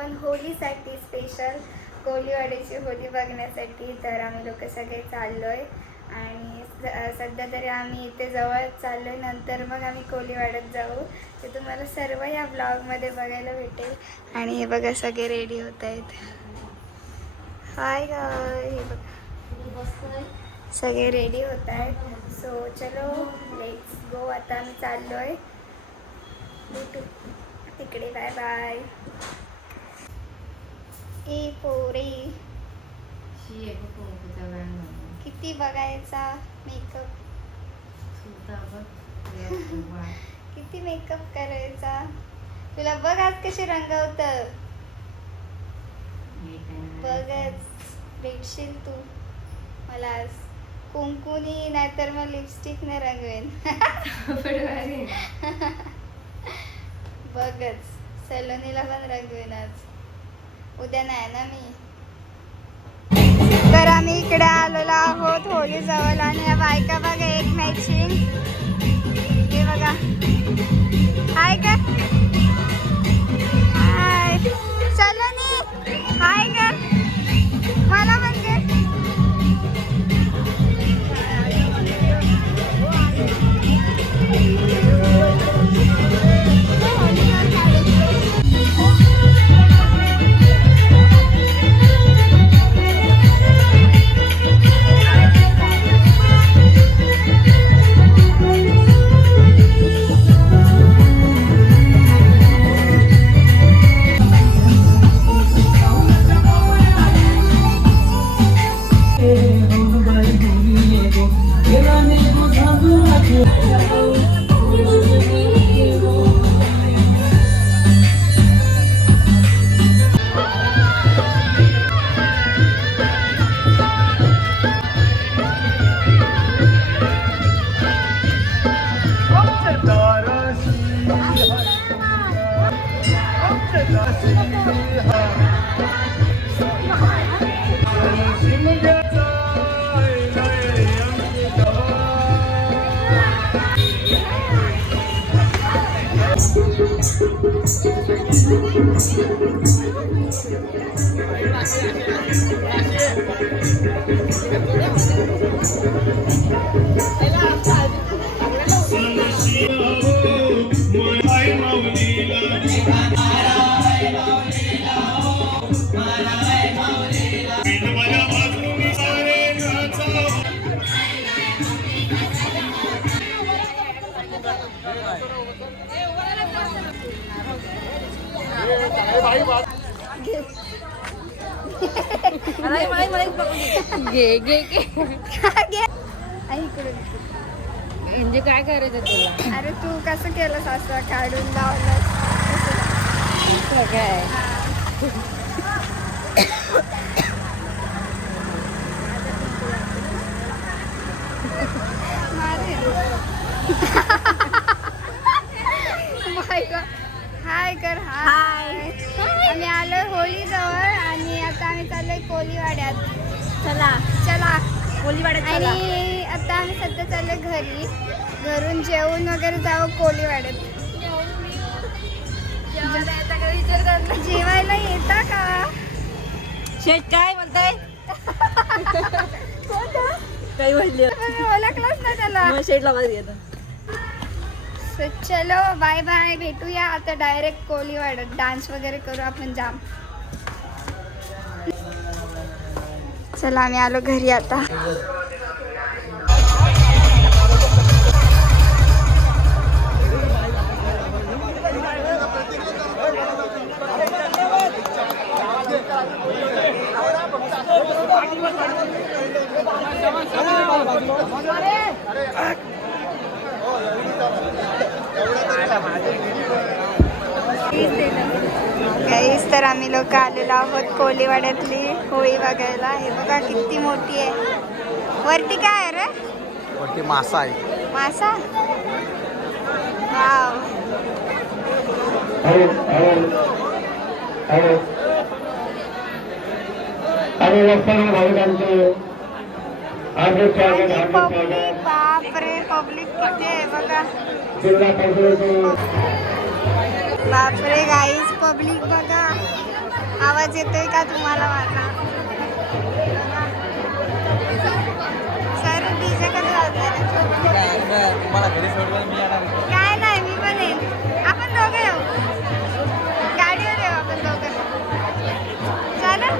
पण होलीसाठी special कोलीवाड्याची Holy बघण्यासाठी. तर आम्ही लोक सगळे चाललोय आणि सध्या तरी आम्ही इथे जवळच चाललोय. नंतर मग आम्ही कोलीवाड्यात जाऊ. ते तुम्हाला सर्व या ब्लॉगमध्ये बघायला भेटेल. आणि हे बघा सगळे रेडी होत आहेत. हाय गाय, हे बघा सगळे रेडी होत आहेत. सो चलो लेट्स गो. आता आम्ही चाललोय. भेटू तिकडे. Bye bye. ए पोरे किती बघायचा मेकअप, किती मेकअप करायचा. तुला बघ आज कशी रंगवत, बघच भेटशील तू मला आज. कुंकुनी नाहीतर मग लिपस्टिक ने रंगवेन. बघच सलोनीला पण रंगवेन आज. उद्या नाही ना मी. तर आम्ही इकडे आलेलो आहोत होली जवळ. आणि ह्या बायका बघा एक मॅचिंग. हे बघा. हाय का, हाय सलोनी, हाय का मला म्हणजे. म्हणजे काय करायचं तुला? अरे तू कसं केलंस असं काढून लावलं काय? हाय कर. हाय. आम्ही आलोय होली जवळ आणि आता आम्ही चाललोय कोलीवाड्यात. चला चला कोलीवाड्यात. आणि आता आम्ही सध्या चाललोय घरी. घरून जेवून वगैरे जाऊ कोलीवाड्यात. जेवायला येता का? शेट काय म्हणताय? काही म्हणली ओळखलंच ना त्याला. शेटला बघ येतं. चलो बाय बाय. भेटूया आता डायरेक्ट कोलीवाड्यात. डान्स वगैरे करू आपण जाम. चला आम्ही आलो घरी आता. गाईस तर आम्ही लोक आलेलो आहोत कोलीवाड्यातली होळी बघायला. हे बघा किती मोठी आहे. वरती काय आहे रे? वरती मासा आहे. मासा. वाव. पब्लिक, बापरे पब्लिक किती आहे बघा. बापरे गाईस पब्लिक बघा. आवाज येतोय का तुम्हाला माझा? सर डीजे कधी वाजणार? तुम्हाला घरी सोडलं मी येणार होतो. काय नाही, मी पण येईन. आपण दोघं येऊ, गाडीवर येऊ आपण दोघं. चालेल.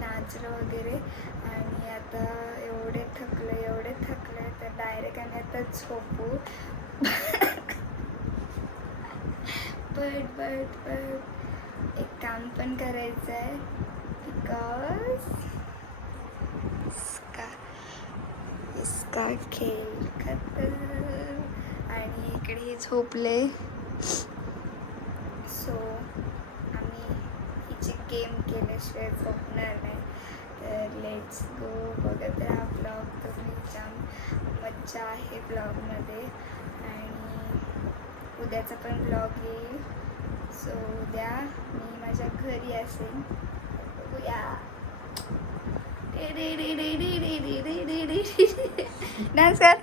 नाचलो वगैरे आणि आता एवढे थकले तर डायरेक्ट आम्ही आता झोपू. बट एक काम पण करायचं आहे बिकॉज इसका खेळ खतम. आणि इकडे झोपले सो आम्ही हिची गेम केल्याशिवाय झोपणार नाही. तर लेट्स गो. बघत राहा ब्लॉग. तुम्ही जाम मज्जा आहे ब्लॉगमध्ये आणि उद्याचा पण ब्लॉग येईल. सो उद्या मी माझ्या घरी असेन. बघूया. डान्स कर.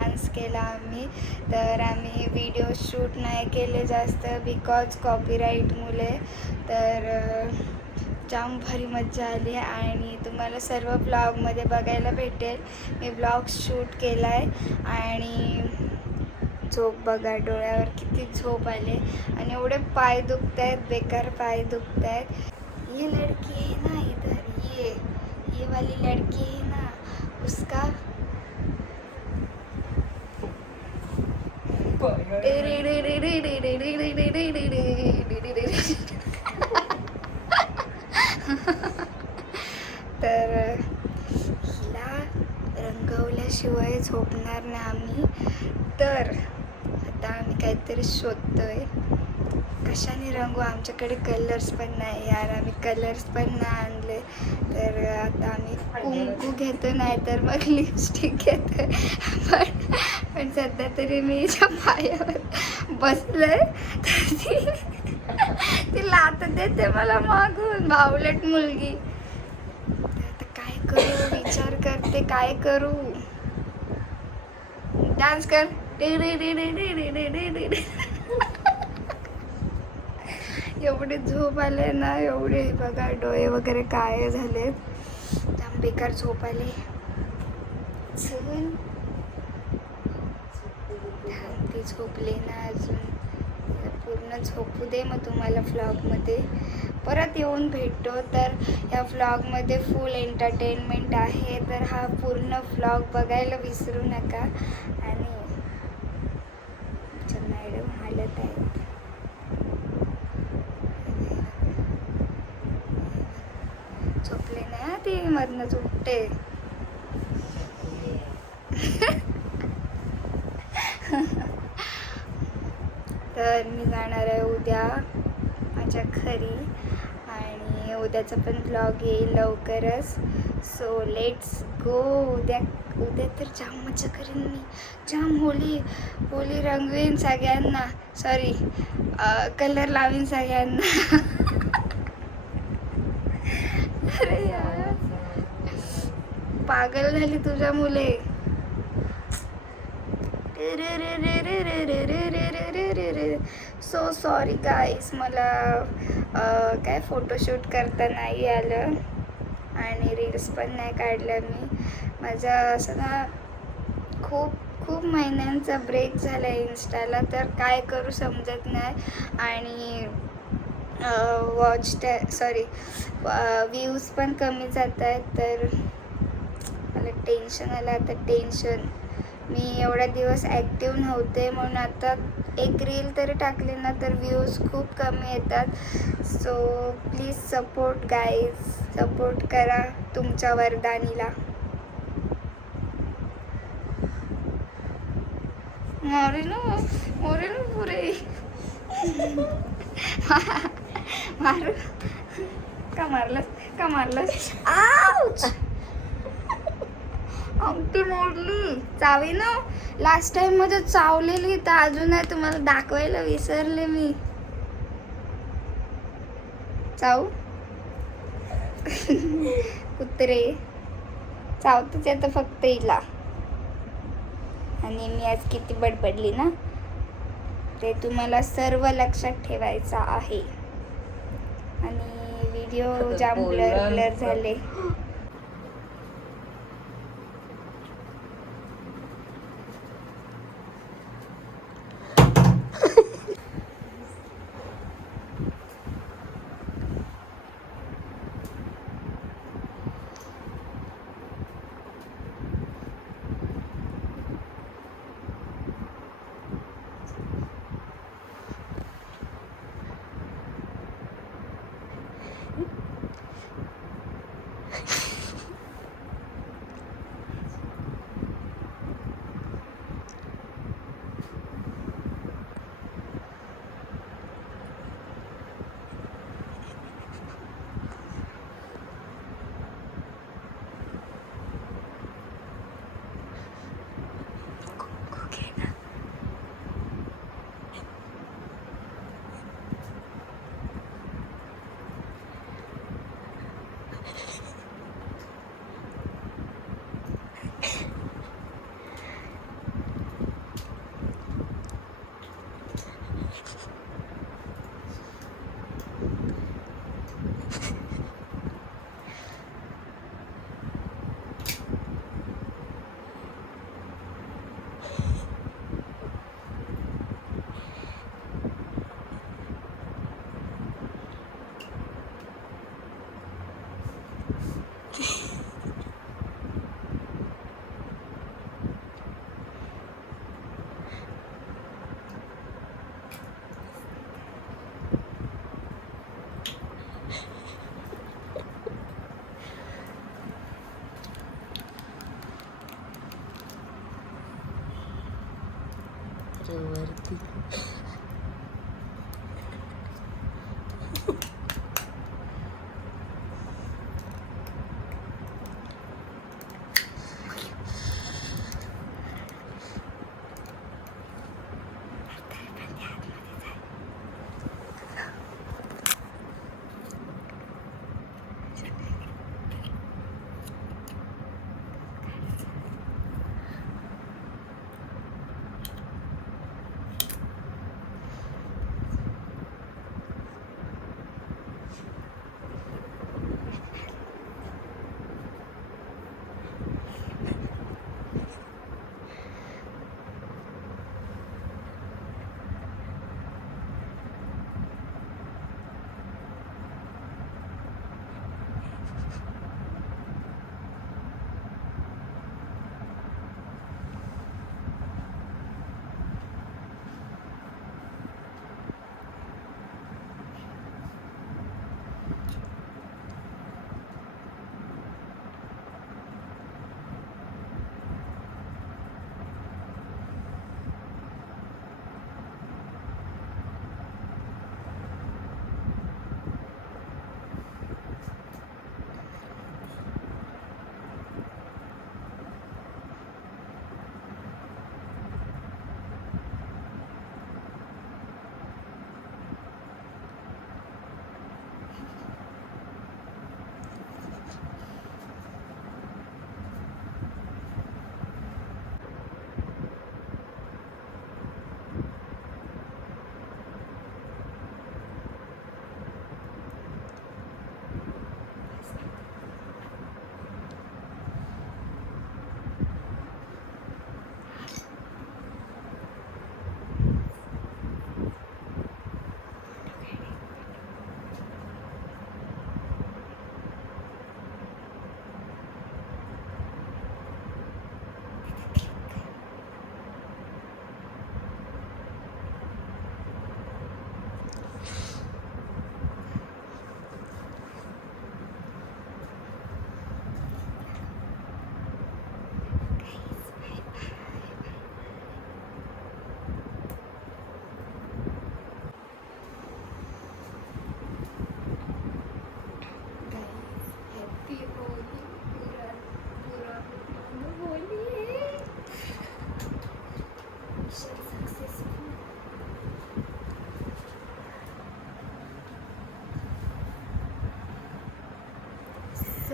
डान्स केला आम्ही. तर आम्ही व्हिडिओ शूट नाही केले जास्त बिकॉज कॉपीराईटमुळे. तर जाम भारी मज्जा आली आणि तुम्हाला सर्व ब्लॉगमध्ये बघायला भेटेल. मी ब्लॉग शूट केला आहे आणि झोप बघा डोळ्यावर किती झोप आले आणि एवढे पाय दुखत आहेत, बेकार पाय दुखत आहेत. ये लड़की है ना इधर, ये वाली लड़की है ना, उसका तर हिला रंगवल्याशिवाय झोपणार नाही आम्ही. तर आता आम्ही काहीतरी शोधतोय कशाने रंगू. आमच्याकडे कलर्स पण नाही यार, आम्ही कलर्स पण नाही आणले. तर आता आम्ही कुंकू घेतो नाही तर मग लिपस्टिक घेतो. पण सध्या तरी मी हिच्या पायावर बसलोय तर ती लात देते मला मागून. बावलट मुलगी. आता काय करू विचार करते काय करू. डान्स कर. एवढे झोप आले ना, एवढे बघा डोळे वगैरे काय झाले, जाम बेकार झोप आले. ती झोपली ना अजून. पूर्ण झोपू दे, मग तुम्हाला व्लॉगमध्ये परत येऊन भेटतो. तर ह्या व्लॉगमध्ये फुल एंटरटेनमेंट आहे, तर हा पूर्ण व्लॉग बघायला विसरू नका. आणि आमच्या मॅडम हालत आहेत. झोपले नाही ती, मधनंच उठते. तर मी जाणार आहे उद्या माझ्या घरी आणि उद्याचा पण ब्लॉग येईल लवकरच. So let's go. उद्या तर जाम मजा करीन मी, जाम होली रंगवीन सगळ्यांना, सॉरी कलर लावीन सगळ्यांना. अरे यार पागल झाली तुझ्या मुले. सो सॉरी गाईस, मला काय फोटोशूट करता नाही आलं आणि रील्स पण नाही काढल्या मी. माझा असं ना खूप महिन्यांचा ब्रेक झाला आहे इन्स्टाला, तर काय करू समजत नाही. आणि व्ह्यूज पण कमी जात आहेत, तर मला टेन्शन आलं आता, टेन्शन. मी एवढा दिवस ॲक्टिव्ह नव्हते म्हणून आता एक रील तरी टाकली ना तर व्ह्यूज खूप कमी येतात. So please support guys, support करा तुमच्या वरदानीला. मोरे ना पुरे मारू का मारलंस आउच. आमटी मोडली चावी ना, लास्ट टाइम मध्ये चावलेली, तर अजून आहे तुम्हाला दाखवायला विसरले मी. चावू कुत्रे चावतच येतं फक्त हिला. आणि मी आज किती बडबडली ना, ते तुम्हाला सर्व लक्षात ठेवायचं आहे. आणि व्हिडिओ जाम ब्लर झाले.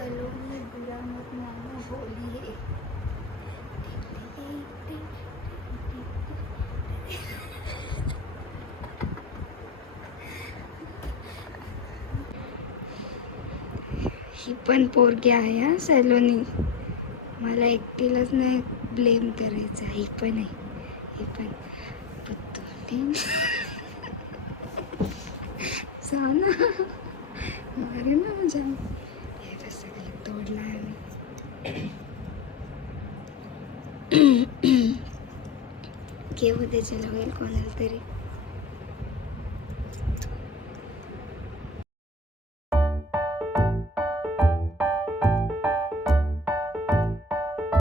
सलोनी बुरा मत मानो होली है. ही पण पोरगी आहे हा सलोनी. मला एकटीलाच नाही ब्लेम करायचा. ही पण आहे. ही पण पुतुली. जाऊ ना. अरे ना मजा. हे बस सगळं तोडलं आहे. घेऊ त्याच्याला होईल कोणाला तरी.